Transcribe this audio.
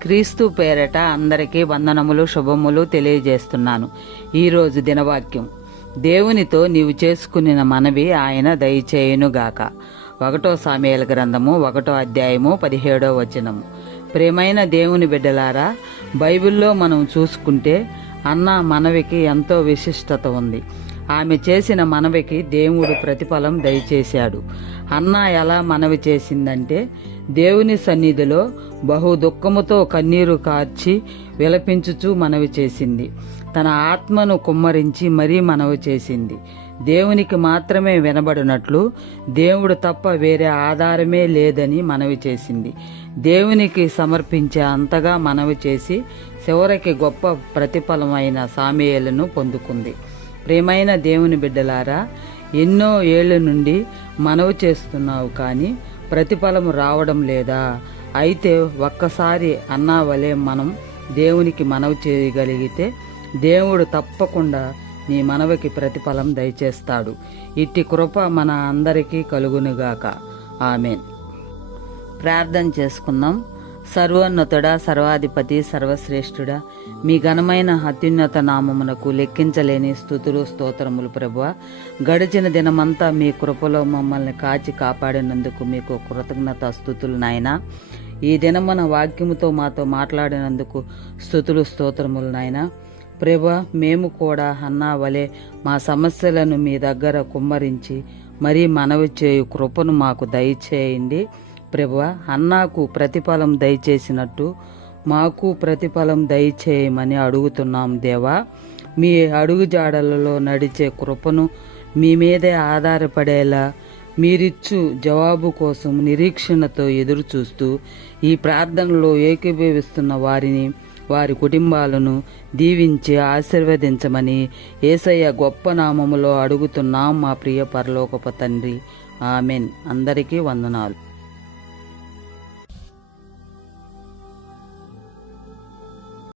క్రీస్తు పేరట అందరికీ వందనములు శుభములు తెలియజేస్తున్నాను. ఈరోజు దినవాక్యం, దేవునితో నీవు చేసుకున్న మనవి ఆయన దయచేయునుగాక. 1 సామెయలు గ్రంథము 1వ అధ్యాయము 17వ వచనము. ప్రియమైన దేవుని బిడ్డలారా, బైబిల్లో మనం చూసుకుంటే అన్న మనవికి ఎంతో విశిష్టత ఉంది. ఆమె చేసిన మనవికి దేవుడు ప్రతిఫలం దయచేశాడు. అన్న ఎలా మనవి చేసిందంటే, దేవుని సన్నిధిలో బహు దుఃఖముతో కన్నీరు కార్చి విలపించుచూ మనవి చేసింది. తన ఆత్మను కుమ్మరించి మరీ మనవి చేసింది. దేవునికి మాత్రమే వినబడినట్లు దేవుడు తప్ప వేరే ఆధారమే లేదని మనవి చేసింది. దేవునికి సమర్పించే అంతగా మనవి చేసి చివరికి గొప్ప ప్రతిఫలమైన సామెయలను పొందుకుంది. ప్రియమైన దేవుని బిడ్డలారా, ఎన్నో ఏళ్ల నుండి మనవి చేస్తున్నావు కానీ ప్రతిఫలము రావడం లేదా? అయితే ఒక్కసారి అన్నా వలె మనం దేవునికి మనవి చేయగలిగితే దేవుడు తప్పకుండా నీ మనవికి ప్రతిఫలం దయచేస్తాడు. ఇట్టి కృప మన అందరికీ కలుగునుగాక. ఆమెన్. ప్రార్థన చేసుకుందాం. సర్వోన్నతుడా, సర్వాధిపతి, సర్వశ్రేష్ఠుడా, మీ ఘనమైన అత్యున్నత నామమునకు లెక్కించలేని స్తుతులు స్తోత్రములు ప్రభువా. గడిచిన దినమంతా మీ కృపలో మమ్మల్ని కాచి కాపాడినందుకు మీకు కృతజ్ఞత స్తుతులు నాయనా. ఈ దినమున వాక్యముతో మాతో మాట్లాడినందుకు స్తుతులు స్తోత్రములు నాయనా. ప్రభువా, మేము కూడా అన్నా వలె మా సమస్యలను మీ దగ్గర కుమ్మరించి మరీ మనవి చేయు కృపను మాకు దయచేయండి. ప్రభువా, అన్నాకు ప్రతిఫలం దయచేసినట్టు మాకు ప్రతిఫలం దయచేయమని అడుగుతున్నాం దేవా. మీ అడుగుజాడలలో నడిచే కృపను మీ మీదే ఆధారపడేలా మీరిచ్చు జవాబు కోసం నిరీక్షణతో ఎదురు చూస్తూ ఈ ప్రార్థనలో ఏకీభవిస్తున్న వారిని, వారి కుటుంబాలను దీవించి ఆశీర్వదించమని యేసయ్య గొప్ప నామములో అడుగుతున్నాం మా ప్రియ పరలోకపు తండ్రి. ఆమెన్. అందరికీ వందనాలు.